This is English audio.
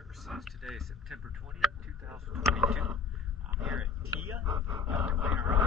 Services. Today is September 20th, 2022. I'm here at Taia to clean our